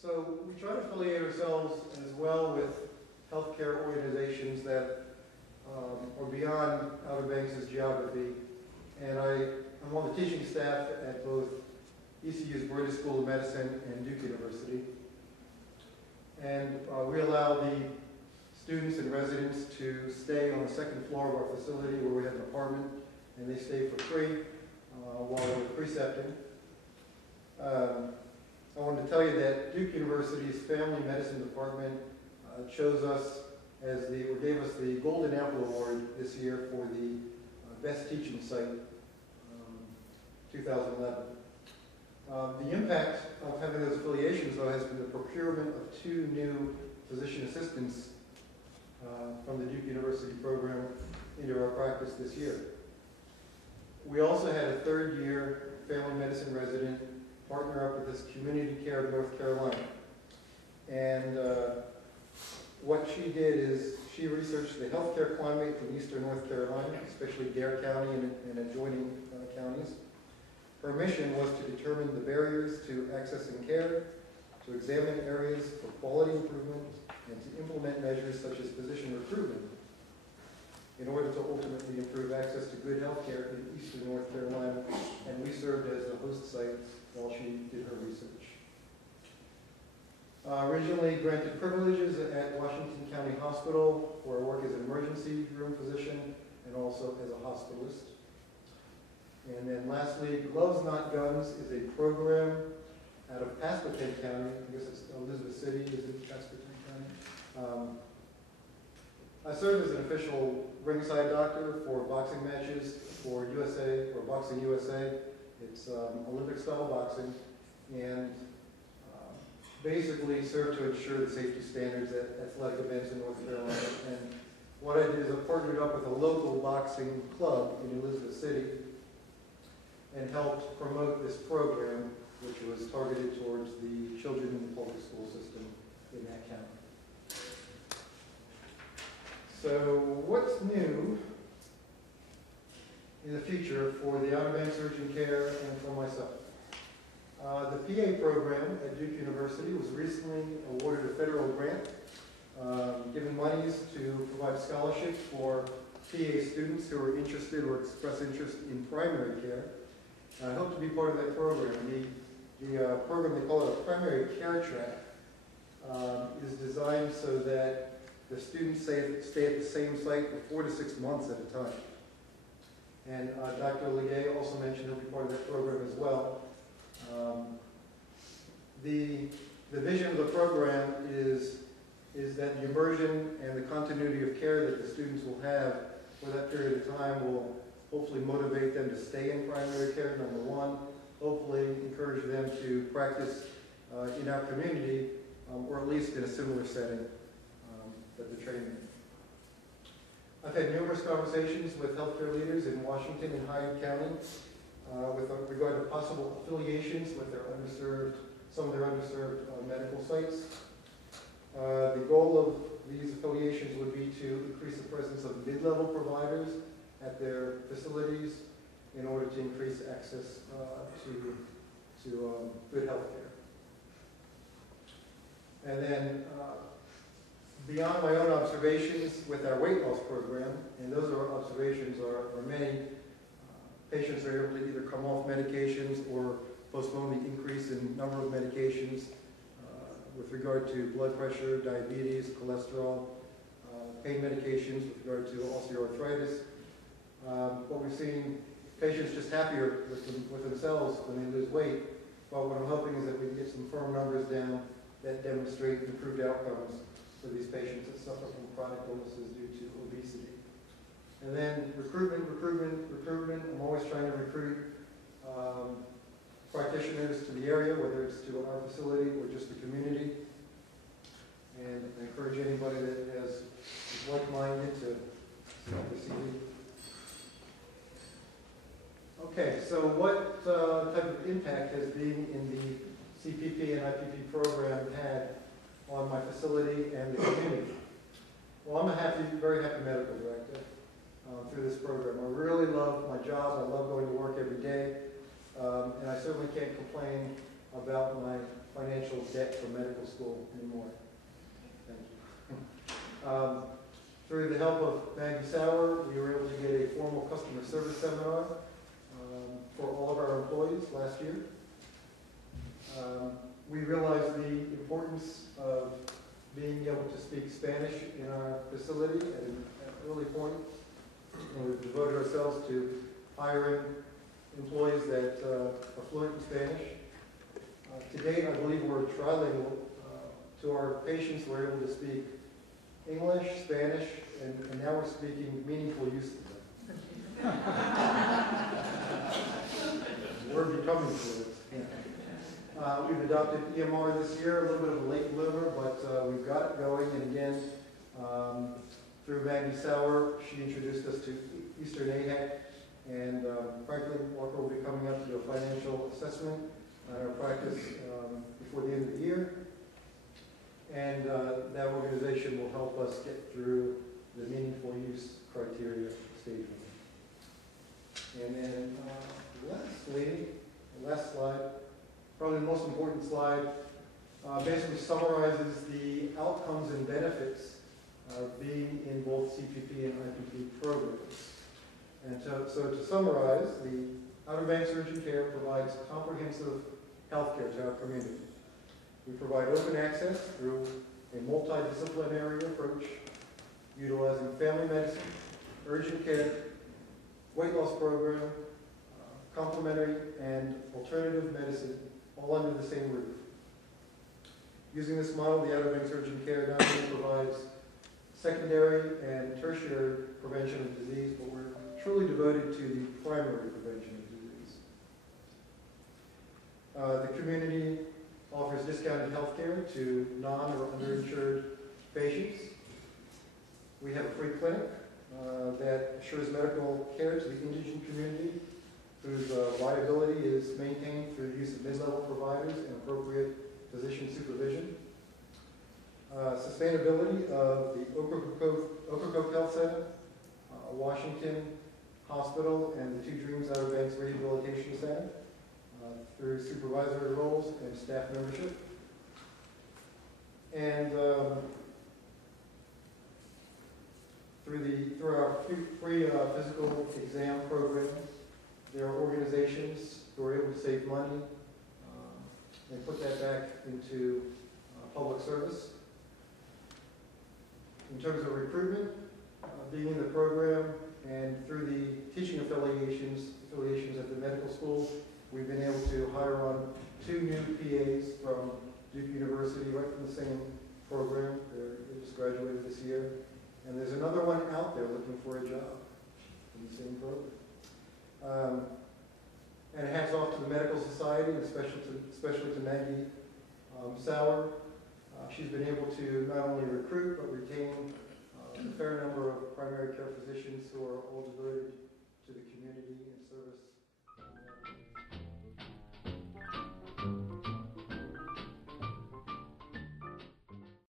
So we try to affiliate ourselves as well with healthcare organizations that are beyond Outer Banks' geography. And I'm on the teaching staff at both ECU's British School of Medicine and Duke University. And we allow the students and residents to stay on the second floor of our facility where we have an apartment, and they stay for free while we're precepting. I wanted to tell you that Duke University's Family Medicine Department chose us as or gave us the Golden Apple Award this year for the Best Teaching Site 2011. The impact of having those affiliations, though, has been the procurement of 2 new physician assistants from the Duke University program into our practice this year. We also had a 3rd-year family medicine resident partner up with this Community Care of North Carolina. And what she did is she researched the healthcare climate in eastern North Carolina, especially Dare County and adjoining counties. Her mission was to determine the barriers to accessing care, to examine areas for quality improvement, and to implement measures such as physician recruitment in order to ultimately improve access to good health care in eastern North Carolina. And we served as the host site while she did her research. Originally granted privileges at Washington County Hospital, where I work as an emergency room physician and also as a hospitalist. And then lastly, Gloves Not Guns is a program out of Pasquotank County. I guess it's Elizabeth City, is it Pasquotank County? I serve as an official ringside doctor for boxing matches for USA, or Boxing USA. It's Olympic style boxing, and basically serve to ensure the safety standards at athletic events in North Carolina. And what I did is I partnered up with a local boxing club in Elizabeth City and helped promote this program, which was targeted towards the children in the public school system in that county. So what's new in the future for the Outer Banks Urgent Care and for myself? The PA program at Duke University was recently awarded a federal grant, given monies to provide scholarships for PA students who are interested or express interest in primary care. I hope to be part of that program. The program, they call it a primary care track, is designed so that the students stay at the same site for 4 to 6 months at a time. And Dr. Legay also mentioned he'll be part of that program as well. The vision of the program is that the immersion and the continuity of care that the students will have for that period of time will hopefully motivate them to stay in primary care, number one, hopefully encourage them to practice in our community, or at least in a similar setting that they're trained in. I've had numerous conversations with healthcare leaders in Washington and Hyde County with regard to possible affiliations with some of their underserved medical sites. The goal of these affiliations would be to increase the presence of mid-level providers at their facilities in order to increase access to good health care. And then beyond my own observations with our weight loss program, and those observations are many, patients are able to either come off medications or postpone the increase in number of medications with regard to blood pressure, diabetes, cholesterol, pain medications with regard to osteoarthritis. What we've seen, patients just happier with themselves when they lose weight, but what I'm hoping is that we can get some firm numbers down that demonstrate improved outcomes for these patients that suffer from chronic illnesses due to obesity. And then recruitment. I'm always trying to recruit practitioners to the area, whether it's to our facility or just the community. And I encourage anybody that is like-minded to help the CV. Okay, so what type of impact has being in the CPP and IPP program had on my facility and the community? Well, I'm a very happy medical director through this program. I really love my job. I love going to work every day. And I certainly can't complain about my financial debt for medical school anymore. Thank you. Through the help of Maggie Sauer, we were able to get a formal customer service seminar for all of our employees last year. We realized the importance of being able to speak Spanish in our facility at an early point, and we've devoted ourselves to hiring employees that are fluent in Spanish. To date, I believe we're trilingual. To our patients, we're able to speak English, Spanish, and now we're speaking meaningful use of them. We're becoming fluent. We've adopted EMR this year, a little bit of a late bloomer, but we've got it going. And again, through Maggie Sauer, she introduced us to Eastern AHEC. And frankly, Walker will be coming up to do a financial assessment on our practice before the end of the year. And that organization will help us get through the meaningful use criteria stage 1. And then lastly, the last slide, probably the most important slide, basically summarizes the outcomes and benefits of being in both CPP and IPP programs. And so to summarize, the Outer Banks Urgent Care provides comprehensive health care to our community. We provide open access through a multidisciplinary approach, utilizing family medicine, urgent care, weight loss program, complementary and alternative medicine, all under the same roof. Using this model, the Outer Banks Urgent Care not only provides secondary and tertiary prevention of disease, but we're truly devoted to the primary prevention of disease. The community offers discounted health care to non- or underinsured patients. We have a free clinic that assures medical care to the indigent community, whose liability is maintained through the use of mid-level providers and appropriate physician supervision. Sustainability of the Ocracoke Health Center, Washington Hospital, and the Two Dreams Outer Banks Rehabilitation Center through supervisory roles and staff membership. And through our free physical exam program, there are organizations who are able to save money and put that back into public service. In terms of recruitment, being in the program and through the teaching affiliations at the medical school, we've been able to hire on 2 new PAs from Duke University, right from the same program. They just graduated this year. And there's another one out there looking for a job in the same program. And hats off to the Medical Society, and especially to Maggie Sauer. She's been able to not only recruit, but retain a fair number of primary care physicians who are old